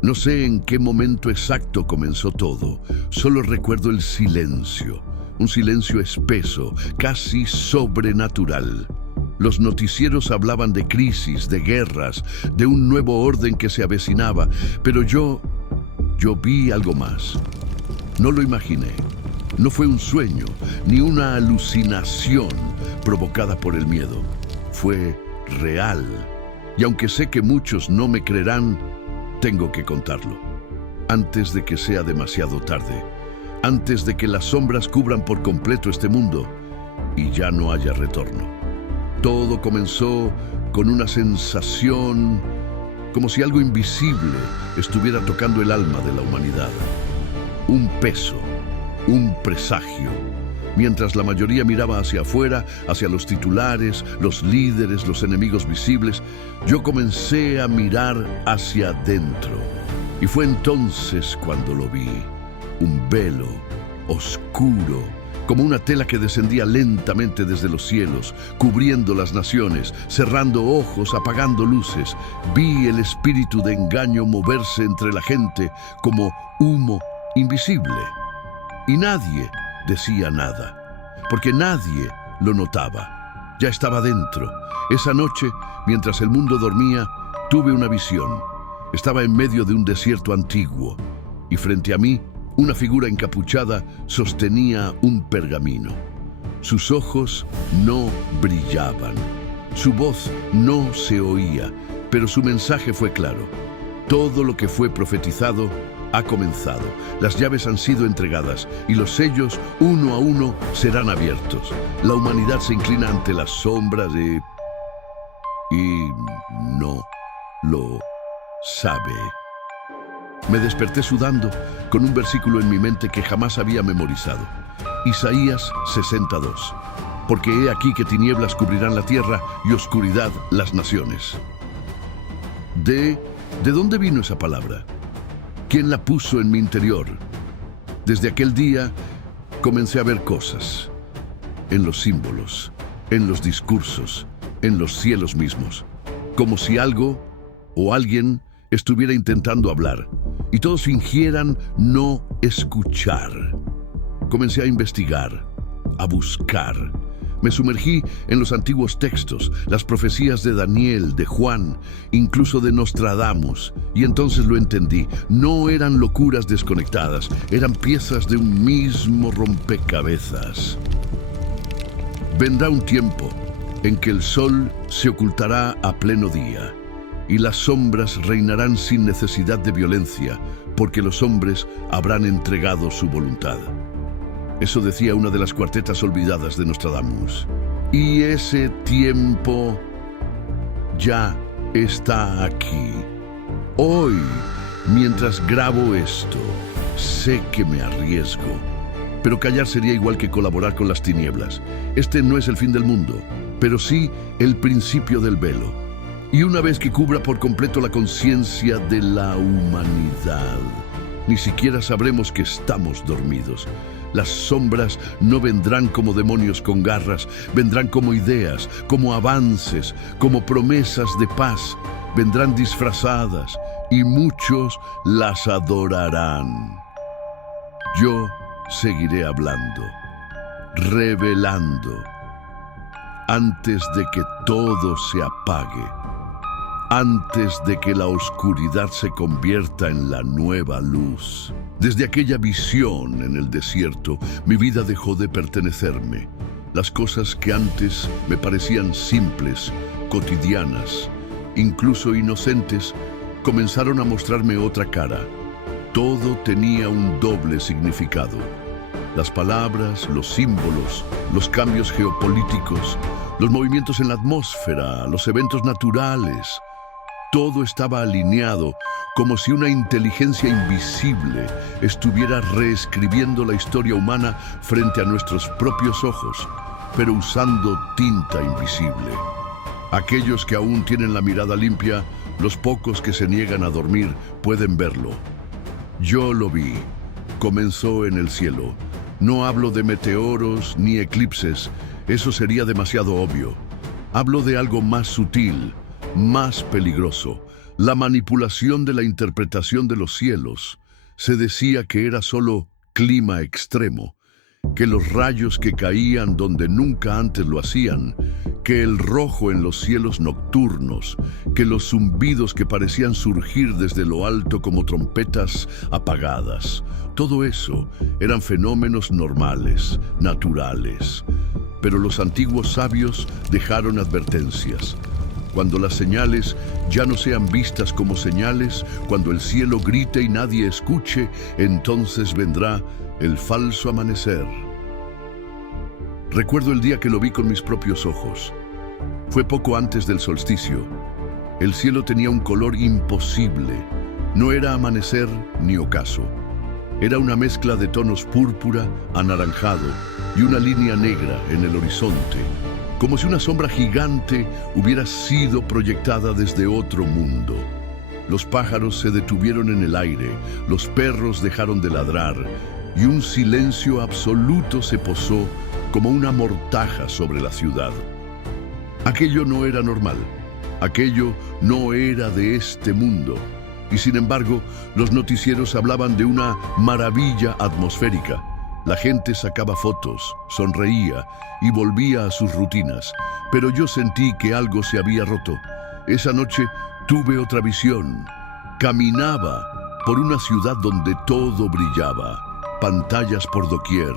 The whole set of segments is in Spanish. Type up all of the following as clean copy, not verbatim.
No sé en qué momento exacto comenzó todo, solo recuerdo el silencio, un silencio espeso, casi sobrenatural. Los noticieros hablaban de crisis, de guerras, de un nuevo orden que se avecinaba, pero yo vi algo más. No lo imaginé. No fue un sueño, ni una alucinación provocada por el miedo. Fue real. Y aunque sé que muchos no me creerán, tengo que contarlo. Antes de que sea demasiado tarde. Antes de que las sombras cubran por completo este mundo y ya no haya retorno. Todo comenzó con una sensación como si algo invisible estuviera tocando el alma de la humanidad. Un peso, un presagio. Mientras la mayoría miraba hacia afuera, hacia los titulares, los líderes, los enemigos visibles, yo comencé a mirar hacia adentro. Y fue entonces cuando lo vi. Un velo oscuro, como una tela que descendía lentamente desde los cielos, cubriendo las naciones, cerrando ojos, apagando luces. Vi el espíritu de engaño moverse entre la gente como humo invisible. Y nadie decía nada, porque nadie lo notaba. Ya estaba dentro. Esa noche, mientras el mundo dormía, tuve una visión. Estaba en medio de un desierto antiguo, y frente a mí, una figura encapuchada sostenía un pergamino. Sus ojos no brillaban. Su voz no se oía, pero su mensaje fue claro. Todo lo que fue profetizado ha comenzado. Las llaves han sido entregadas y los sellos, uno a uno, serán abiertos. La humanidad se inclina ante las sombras y no lo sabe. Me desperté sudando, con un versículo en mi mente que jamás había memorizado. Isaías 62. Porque he aquí que tinieblas cubrirán la tierra y oscuridad las naciones. ¿De dónde vino esa palabra? ¿Quién la puso en mi interior? Desde aquel día comencé a ver cosas. En los símbolos, en los discursos, en los cielos mismos. Como si algo o alguien estuviera intentando hablar y todos fingieran no escuchar. Comencé a investigar, a buscar. Me sumergí en los antiguos textos, las profecías de Daniel, de Juan, incluso de Nostradamus, y entonces lo entendí. No eran locuras desconectadas, eran piezas de un mismo rompecabezas. Vendrá un tiempo en que el sol se ocultará a pleno día y las sombras reinarán sin necesidad de violencia, porque los hombres habrán entregado su voluntad. Eso decía una de las cuartetas olvidadas de Nostradamus. Y ese tiempo ya está aquí. Hoy, mientras grabo esto, sé que me arriesgo. Pero callar sería igual que colaborar con las tinieblas. Este no es el fin del mundo, pero sí el principio del velo. Y una vez que cubra por completo la conciencia de la humanidad, ni siquiera sabremos que estamos dormidos. Las sombras no vendrán como demonios con garras, vendrán como ideas, como avances, como promesas de paz. Vendrán disfrazadas y muchos las adorarán. Yo seguiré hablando, revelando, antes de que todo se apague, antes de que la oscuridad se convierta en la nueva luz. Desde aquella visión en el desierto, mi vida dejó de pertenecerme. Las cosas que antes me parecían simples, cotidianas, incluso inocentes, comenzaron a mostrarme otra cara. Todo tenía un doble significado. Las palabras, los símbolos, los cambios geopolíticos, los movimientos en la atmósfera, los eventos naturales. Todo estaba alineado, como si una inteligencia invisible estuviera reescribiendo la historia humana frente a nuestros propios ojos, pero usando tinta invisible. Aquellos que aún tienen la mirada limpia, los pocos que se niegan a dormir, pueden verlo. Yo lo vi. Comenzó en el cielo. No hablo de meteoros ni eclipses, eso sería demasiado obvio. Hablo de algo más sutil, más peligroso, La manipulación de la interpretación de los cielos se decía que era solo clima extremo, que los rayos que caían donde nunca antes lo hacían, que el rojo en los cielos nocturnos, que los zumbidos que parecían surgir desde lo alto como trompetas apagadas. Todo eso eran fenómenos normales, naturales. Pero los antiguos sabios dejaron advertencias. Cuando las señales ya no sean vistas como señales, cuando el cielo grite y nadie escuche, entonces vendrá el falso amanecer. Recuerdo el día que lo vi con mis propios ojos. Fue poco antes del solsticio. El cielo tenía un color imposible. No era amanecer ni ocaso. Era una mezcla de tonos púrpura, anaranjado y una línea negra en el horizonte, como si una sombra gigante hubiera sido proyectada desde otro mundo. Los pájaros se detuvieron en el aire, los perros dejaron de ladrar y un silencio absoluto se posó como una mortaja sobre la ciudad. Aquello no era normal, aquello no era de este mundo. Y sin embargo, los noticieros hablaban de una maravilla atmosférica. La gente sacaba fotos, sonreía y volvía a sus rutinas. Pero yo sentí que algo se había roto. Esa noche tuve otra visión. Caminaba por una ciudad donde todo brillaba. Pantallas por doquier,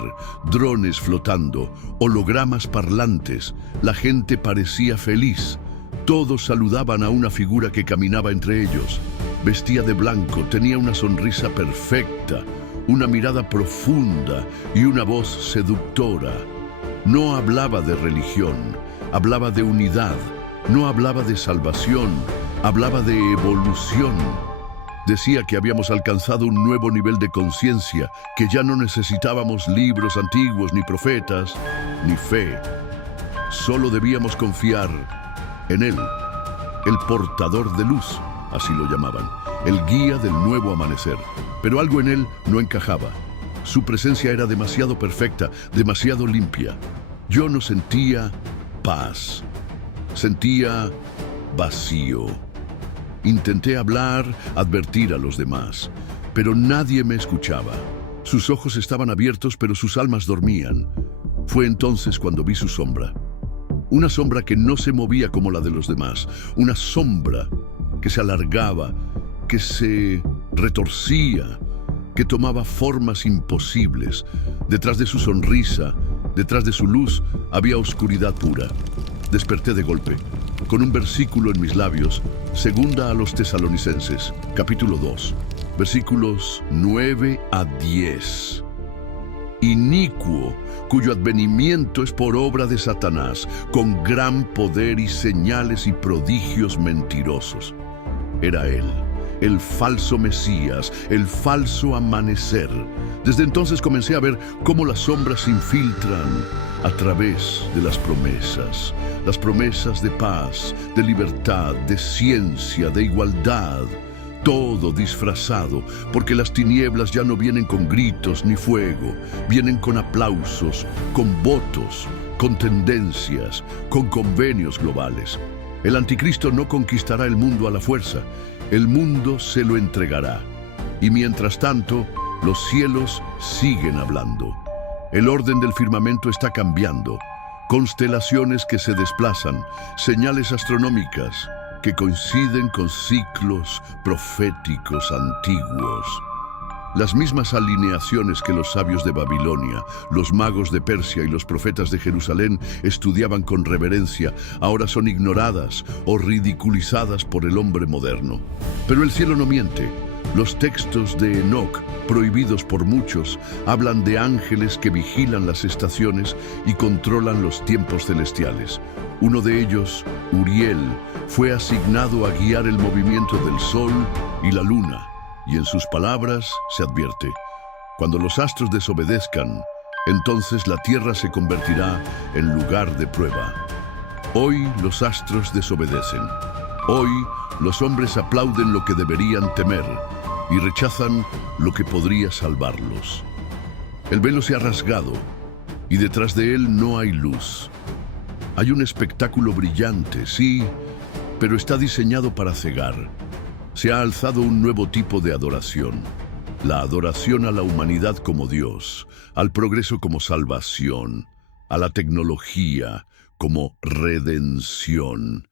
drones flotando, hologramas parlantes. La gente parecía feliz. Todos saludaban a una figura que caminaba entre ellos. Vestía de blanco, tenía una sonrisa perfecta, una mirada profunda y una voz seductora. No hablaba de religión, hablaba de unidad. No hablaba de salvación, hablaba de evolución. Decía que habíamos alcanzado un nuevo nivel de conciencia, que ya no necesitábamos libros antiguos, ni profetas, ni fe. Solo debíamos confiar en Él, el portador de luz, así lo llamaban, el guía del nuevo amanecer. Pero algo en Él no encajaba. Su presencia era demasiado perfecta, demasiado limpia. Yo no sentía paz, sentía vacío. Intenté hablar, advertir a los demás, pero nadie me escuchaba. Sus ojos estaban abiertos, pero sus almas dormían. Fue entonces cuando vi su sombra. Una sombra que no se movía como la de los demás. Una sombra que se alargaba, que se retorcía, que tomaba formas imposibles. Detrás de su sonrisa, detrás de su luz, había oscuridad pura. Desperté de golpe, con un versículo en mis labios, segunda a los Tesalonicenses, capítulo 2, versículos 9 a 10. Inicuo, cuyo advenimiento es por obra de Satanás, con gran poder y señales y prodigios mentirosos. Era él, el falso Mesías, el falso amanecer. Desde entonces comencé a ver cómo las sombras se infiltran a través de las promesas de paz, de libertad, de ciencia, de igualdad. Todo disfrazado, porque las tinieblas ya no vienen con gritos ni fuego, vienen con aplausos, con votos, con tendencias, con convenios globales. El anticristo no conquistará el mundo a la fuerza, el mundo se lo entregará. Y mientras tanto, los cielos siguen hablando. El orden del firmamento está cambiando, constelaciones que se desplazan, señales astronómicas que coinciden con ciclos proféticos antiguos. Las mismas alineaciones que los sabios de Babilonia, los magos de Persia y los profetas de Jerusalén estudiaban con reverencia, ahora son ignoradas o ridiculizadas por el hombre moderno. Pero el cielo no miente. Los textos de Enoc, prohibidos por muchos, hablan de ángeles que vigilan las estaciones y controlan los tiempos celestiales. Uno de ellos, Uriel, fue asignado a guiar el movimiento del sol y la luna, y en sus palabras se advierte: cuando los astros desobedezcan, entonces la tierra se convertirá en lugar de prueba. Hoy los astros desobedecen. Hoy los hombres aplauden lo que deberían temer y rechazan lo que podría salvarlos. El velo se ha rasgado y detrás de él no hay luz. Hay un espectáculo brillante, sí, pero está diseñado para cegar. Se ha alzado un nuevo tipo de adoración. La adoración a la humanidad como Dios, al progreso como salvación, a la tecnología como redención.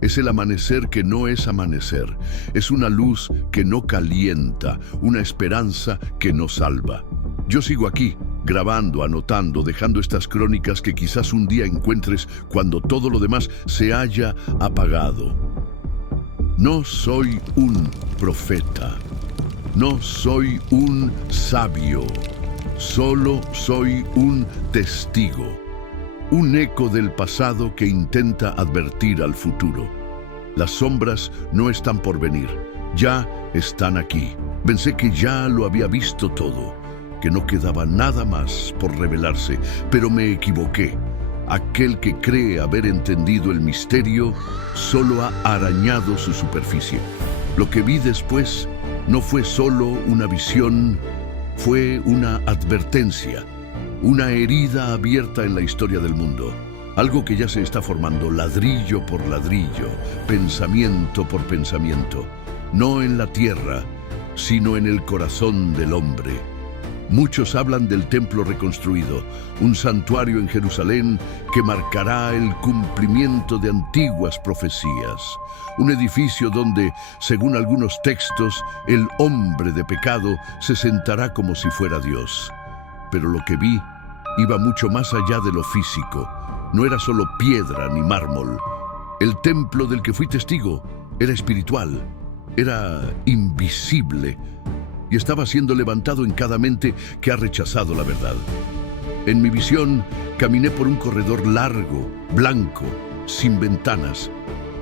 Es el amanecer que no es amanecer, es una luz que no calienta, una esperanza que no salva. Yo sigo aquí, grabando, anotando, dejando estas crónicas que quizás un día encuentres cuando todo lo demás se haya apagado. No soy un profeta, no soy un sabio, solo soy un testigo, un eco del pasado que intenta advertir al futuro. Las sombras no están por venir, ya están aquí. Pensé que ya lo había visto todo, que no quedaba nada más por revelarse, pero me equivoqué. Aquel que cree haber entendido el misterio solo ha arañado su superficie. Lo que vi después no fue solo una visión, fue una advertencia, una herida abierta en la historia del mundo. Algo que ya se está formando ladrillo por ladrillo, pensamiento por pensamiento, no en la tierra, sino en el corazón del hombre. Muchos hablan del templo reconstruido, un santuario en Jerusalén que marcará el cumplimiento de antiguas profecías. Un edificio donde, según algunos textos, el hombre de pecado se sentará como si fuera Dios. Pero lo que vi iba mucho más allá de lo físico. No era solo piedra ni mármol. El templo del que fui testigo era espiritual, era invisible, y estaba siendo levantado en cada mente que ha rechazado la verdad. En mi visión, caminé por un corredor largo, blanco, sin ventanas.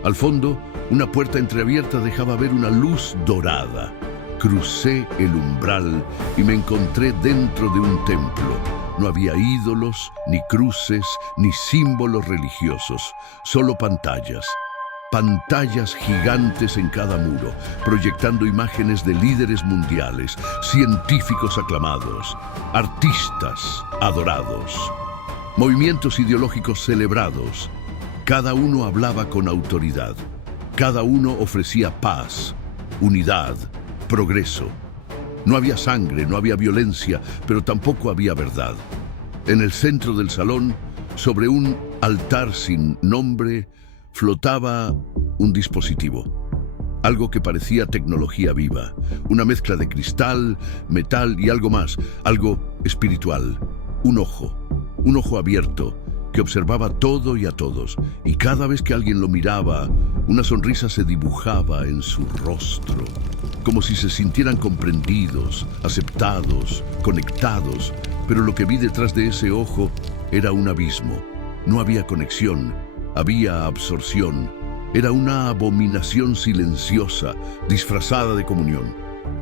Al fondo, una puerta entreabierta dejaba ver una luz dorada. Crucé el umbral y me encontré dentro de un templo. No había ídolos, ni cruces, ni símbolos religiosos, solo pantallas. Pantallas gigantes en cada muro, proyectando imágenes de líderes mundiales, científicos aclamados, artistas adorados, movimientos ideológicos celebrados. Cada uno hablaba con autoridad, cada uno ofrecía paz, unidad, progreso. No había sangre, no había violencia, pero tampoco había verdad. En el centro del salón, sobre un altar sin nombre, flotaba un dispositivo, algo que parecía tecnología viva, una mezcla de cristal, metal y algo más, algo espiritual, un ojo abierto que observaba todo y a todos, y cada vez que alguien lo miraba, una sonrisa se dibujaba en su rostro, como si se sintieran comprendidos, aceptados, conectados, pero lo que vi detrás de ese ojo era un abismo. No había conexión, había absorción. Era una abominación silenciosa, disfrazada de comunión.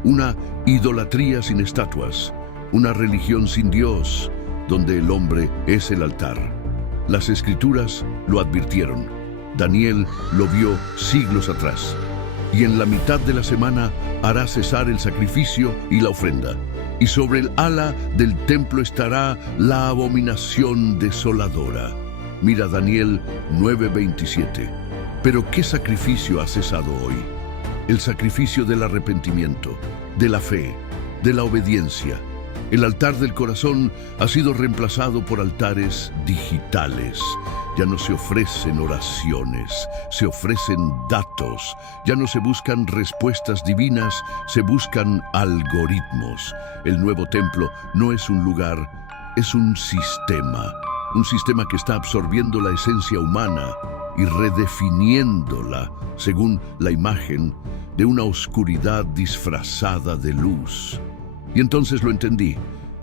Una idolatría sin estatuas. Una religión sin Dios, donde el hombre es el altar. Las Escrituras lo advirtieron. Daniel lo vio siglos atrás. Y en la mitad de la semana hará cesar el sacrificio y la ofrenda. Y sobre el ala del templo estará la abominación desoladora. Mira Daniel 9:27. Pero ¿qué sacrificio ha cesado hoy? El sacrificio del arrepentimiento, de la fe, de la obediencia. El altar del corazón ha sido reemplazado por altares digitales. Ya no se ofrecen oraciones, se ofrecen datos. Ya no se buscan respuestas divinas, se buscan algoritmos. El nuevo templo no es un lugar, es un sistema. Un sistema que está absorbiendo la esencia humana y redefiniéndola según la imagen de una oscuridad disfrazada de luz. Y entonces lo entendí.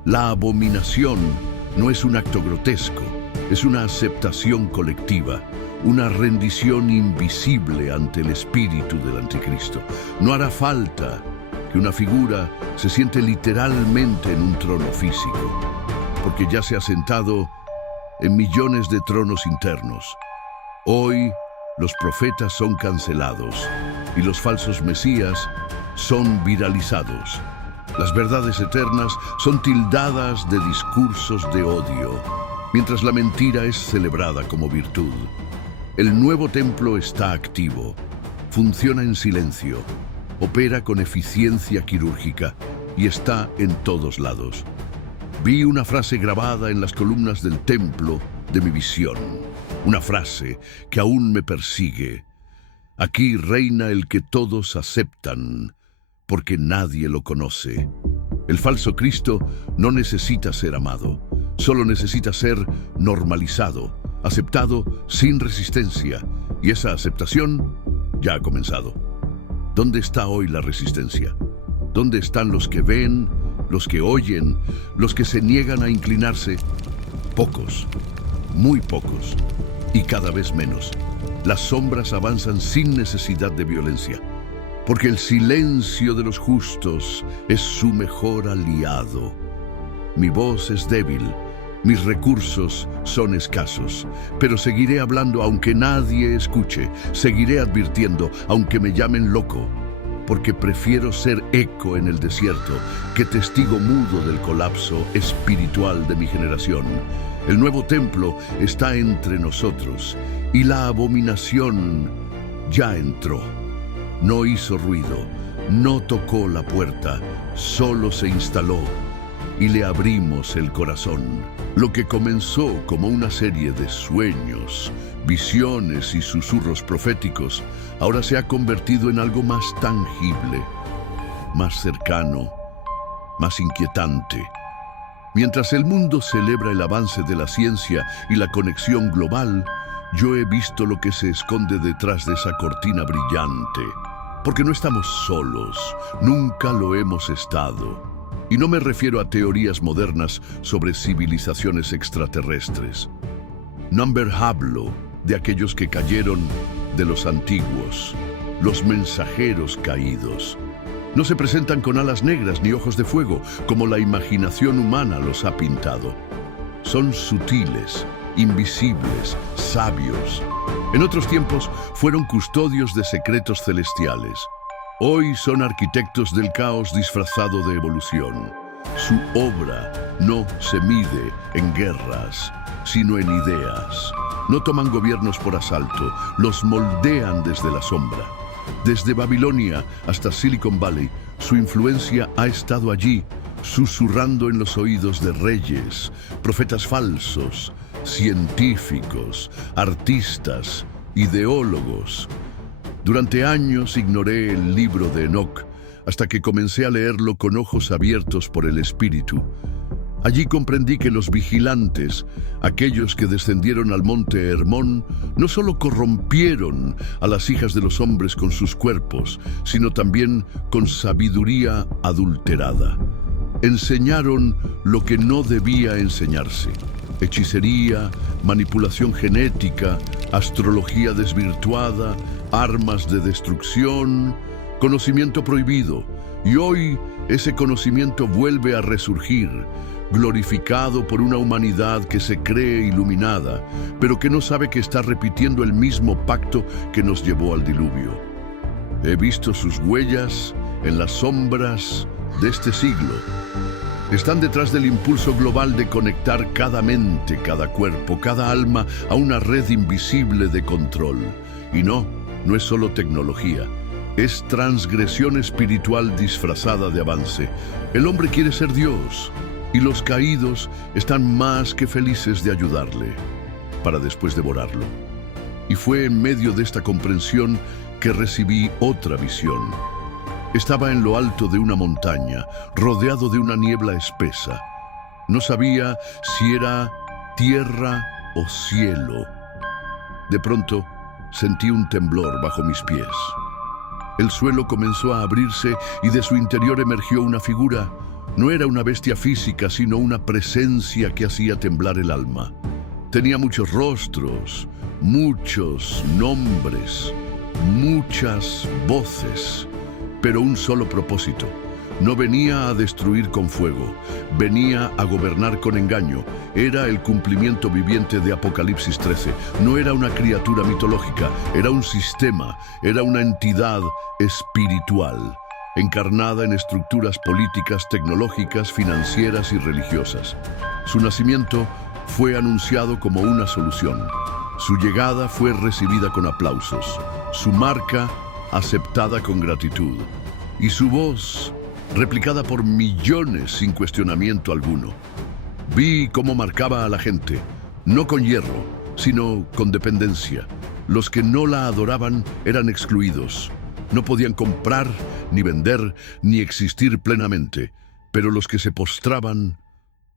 La abominación no es un acto grotesco, es una aceptación colectiva, una rendición invisible ante el espíritu del anticristo. No hará falta que una figura se siente literalmente en un trono físico, porque ya se ha sentado en millones de tronos internos. Hoy los profetas son cancelados y los falsos mesías son viralizados. Las verdades eternas son tildadas de discursos de odio, mientras la mentira es celebrada como virtud. El nuevo templo está activo, funciona en silencio, opera con eficiencia quirúrgica y está en todos lados. Vi una frase grabada en las columnas del templo de mi visión, una frase que aún me persigue. Aquí reina el que todos aceptan, porque nadie lo conoce. El falso Cristo no necesita ser amado, solo necesita ser normalizado, aceptado sin resistencia, y esa aceptación ya ha comenzado. ¿Dónde está hoy la resistencia? ¿Dónde están los que ven, los que oyen, los que se niegan a inclinarse? Pocos, muy pocos, y cada vez menos. Las sombras avanzan sin necesidad de violencia, porque el silencio de los justos es su mejor aliado. Mi voz es débil, mis recursos son escasos, pero seguiré hablando aunque nadie escuche, seguiré advirtiendo aunque me llamen loco, porque prefiero ser eco en el desierto que testigo mudo del colapso espiritual de mi generación. El nuevo templo está entre nosotros y la abominación ya entró. No hizo ruido, no tocó la puerta, solo se instaló y le abrimos el corazón. Lo que comenzó como una serie de sueños, visiones y susurros proféticos, ahora se ha convertido en algo más tangible, más cercano, más inquietante. Mientras el mundo celebra el avance de la ciencia y la conexión global, yo he visto lo que se esconde detrás de esa cortina brillante. Porque no estamos solos, nunca lo hemos estado. Y no me refiero a teorías modernas sobre civilizaciones extraterrestres. Number hablo de aquellos que cayeron, de los antiguos, los mensajeros caídos. No se presentan con alas negras ni ojos de fuego, como la imaginación humana los ha pintado. Son sutiles, invisibles, sabios. En otros tiempos fueron custodios de secretos celestiales. Hoy son arquitectos del caos disfrazado de evolución. Su obra no se mide en guerras, sino en ideas. No toman gobiernos por asalto, los moldean desde la sombra. Desde Babilonia hasta Silicon Valley, su influencia ha estado allí, susurrando en los oídos de reyes, profetas falsos, científicos, artistas, ideólogos. Durante años ignoré el libro de Enoc, hasta que comencé a leerlo con ojos abiertos por el Espíritu. Allí comprendí que los vigilantes, aquellos que descendieron al monte Hermón, no solo corrompieron a las hijas de los hombres con sus cuerpos, sino también con sabiduría adulterada. Enseñaron lo que no debía enseñarse: hechicería, manipulación genética, astrología desvirtuada, armas de destrucción, conocimiento prohibido. Y hoy ese conocimiento vuelve a resurgir, glorificado por una humanidad que se cree iluminada, pero que no sabe que está repitiendo el mismo pacto que nos llevó al diluvio. He visto sus huellas en las sombras de este siglo. Están detrás del impulso global de conectar cada mente, cada cuerpo, cada alma a una red invisible de control. Y no es solo tecnología. Es transgresión espiritual disfrazada de avance. El hombre quiere ser Dios, y los caídos están más que felices de ayudarle, para después devorarlo. Y fue en medio de esta comprensión que recibí otra visión. Estaba en lo alto de una montaña, rodeado de una niebla espesa. No sabía si era tierra o cielo. De pronto, sentí un temblor bajo mis pies. El suelo comenzó a abrirse y de su interior emergió una figura. No era una bestia física, sino una presencia que hacía temblar el alma. Tenía muchos rostros, muchos nombres, muchas voces, pero un solo propósito. No venía a destruir con fuego, venía a gobernar con engaño. Era el cumplimiento viviente de Apocalipsis 13. No era una criatura mitológica, era un sistema, era una entidad espiritual, encarnada en estructuras políticas, tecnológicas, financieras y religiosas. Su nacimiento fue anunciado como una solución. Su llegada fue recibida con aplausos. Su marca aceptada con gratitud. y su voz replicada por millones sin cuestionamiento alguno. Vi cómo marcaba a la gente, no con hierro, sino con dependencia. Los que no la adoraban eran excluidos. No podían comprar, ni vender, ni existir plenamente. Pero los que se postraban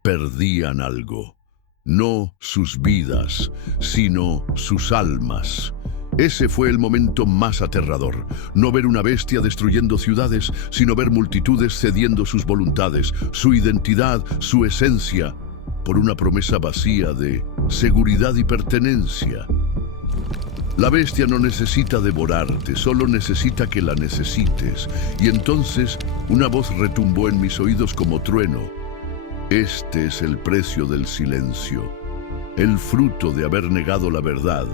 perdían algo. No sus vidas, sino sus almas. Ese fue el momento más aterrador. No ver una bestia destruyendo ciudades, sino ver multitudes cediendo sus voluntades, su identidad, su esencia, por una promesa vacía de seguridad y pertenencia. La bestia no necesita devorarte, solo necesita que la necesites. Y entonces una voz retumbó en mis oídos como trueno. Este es el precio del silencio, el fruto de haber negado la verdad,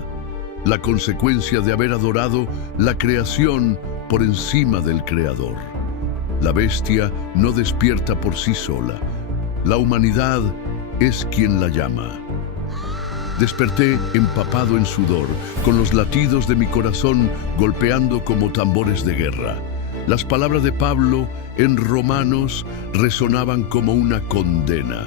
la consecuencia de haber adorado la creación por encima del Creador. La bestia no despierta por sí sola. La humanidad es quien la llama. Desperté empapado en sudor, con los latidos de mi corazón golpeando como tambores de guerra. Las palabras de Pablo en Romanos resonaban como una condena.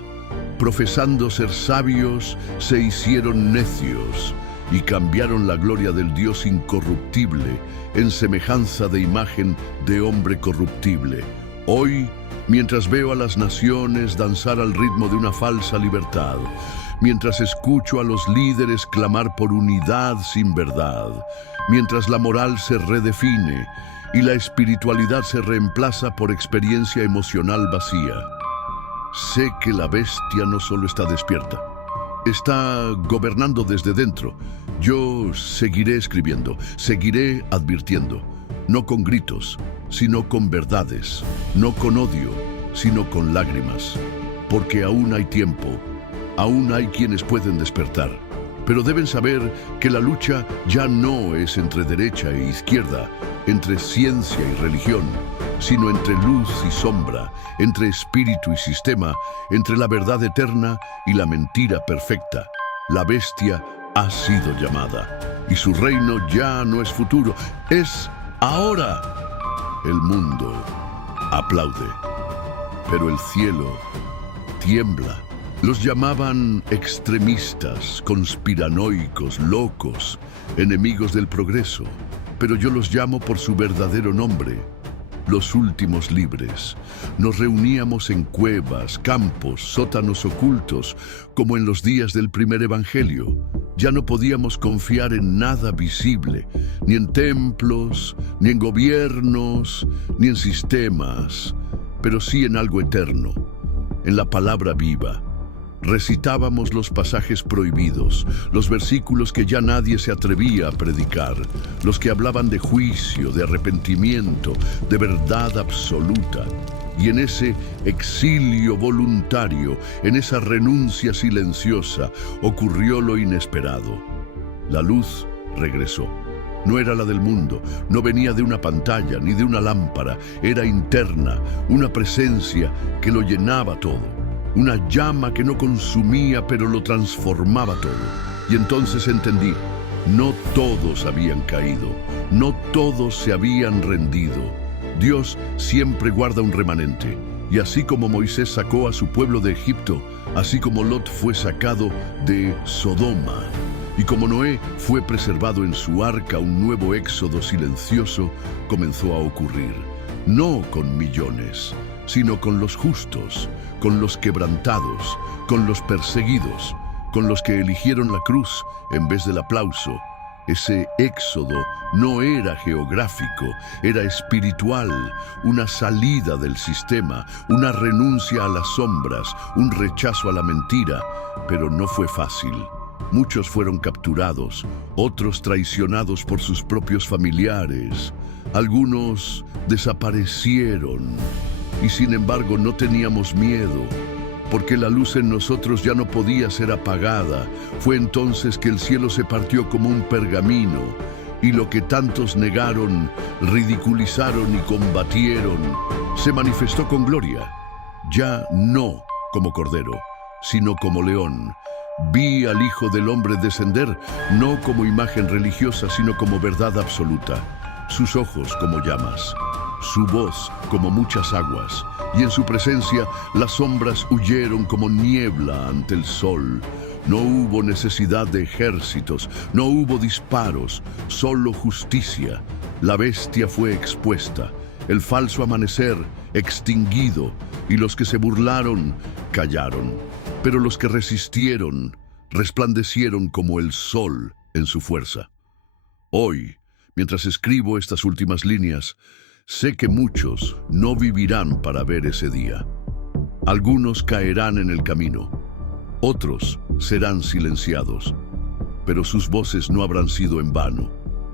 Profesando ser sabios, se hicieron necios y cambiaron la gloria del Dios incorruptible en semejanza de imagen de hombre corruptible. Hoy, mientras veo a las naciones danzar al ritmo de una falsa libertad, mientras escucho a los líderes clamar por unidad sin verdad, mientras la moral se redefine y la espiritualidad se reemplaza por experiencia emocional vacía, sé que la bestia no solo está despierta, está gobernando desde dentro. Yo seguiré escribiendo, seguiré advirtiendo, no con gritos, sino con verdades, no con odio, sino con lágrimas, porque aún hay tiempo, aún hay quienes pueden despertar. Pero deben saber que la lucha ya no es entre derecha e izquierda, entre ciencia y religión, sino entre luz y sombra, entre espíritu y sistema, entre la verdad eterna y la mentira perfecta. La bestia ha sido llamada, y su reino ya no es futuro, es ahora. El mundo aplaude, pero el cielo tiembla. Los llamaban extremistas, conspiranoicos, locos, enemigos del progreso, pero yo los llamo por su verdadero nombre, los últimos libres. Nos reuníamos en cuevas, campos, sótanos ocultos, como en los días del primer evangelio. Ya no podíamos confiar en nada visible, ni en templos, ni en gobiernos, ni en sistemas, pero sí en algo eterno, en la palabra viva. Recitábamos los pasajes prohibidos, los versículos que ya nadie se atrevía a predicar, los que hablaban de juicio, de arrepentimiento, de verdad absoluta. Y en ese exilio voluntario, en esa renuncia silenciosa, ocurrió lo inesperado. La luz regresó. No era la del mundo, no venía de una pantalla ni de una lámpara, era interna, una presencia que lo llenaba todo. Una llama que no consumía, pero lo transformaba todo. Y entonces entendí, no todos habían caído, no todos se habían rendido. Dios siempre guarda un remanente. Y así como Moisés sacó a su pueblo de Egipto, así como Lot fue sacado de Sodoma, y como Noé fue preservado en su arca, un nuevo éxodo silencioso comenzó a ocurrir. No con millones, sino con los justos, con los quebrantados, con los perseguidos, con los que eligieron la cruz en vez del aplauso. Ese éxodo no era geográfico, era espiritual, una salida del sistema, una renuncia a las sombras, un rechazo a la mentira, pero no fue fácil. Muchos fueron capturados, otros traicionados por sus propios familiares, algunos desaparecieron. Y sin embargo no teníamos miedo, porque la luz en nosotros ya no podía ser apagada. Fue entonces que el cielo se partió como un pergamino, y lo que tantos negaron, ridiculizaron y combatieron, se manifestó con gloria, ya no como cordero, sino como león. Vi al Hijo del Hombre descender, no como imagen religiosa, sino como verdad absoluta. sus ojos como llamas, su voz como muchas aguas, y en su presencia las sombras huyeron como niebla ante el sol. No hubo necesidad de ejércitos, no hubo disparos, solo justicia. La bestia fue expuesta, el falso amanecer extinguido, y los que se burlaron callaron. Pero los que resistieron resplandecieron como el sol en su fuerza. Hoy, mientras escribo estas últimas líneas, sé que muchos no vivirán para ver ese día. Algunos caerán en el camino, otros serán silenciados, pero sus voces no habrán sido en vano,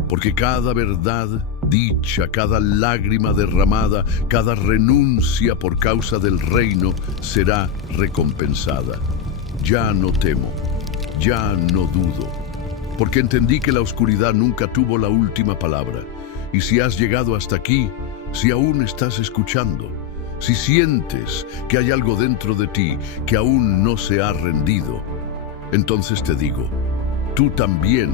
porque cada verdad dicha, cada lágrima derramada, cada renuncia por causa del reino será recompensada. Ya no temo, ya no dudo, porque entendí que la oscuridad nunca tuvo la última palabra. Y si has llegado hasta aquí, si aún estás escuchando, si sientes que hay algo dentro de ti que aún no se ha rendido, entonces te digo, tú también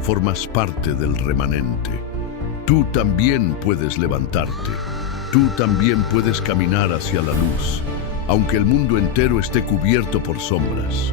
formas parte del remanente. Tú también puedes levantarte. Tú también puedes caminar hacia la luz, aunque el mundo entero esté cubierto por sombras.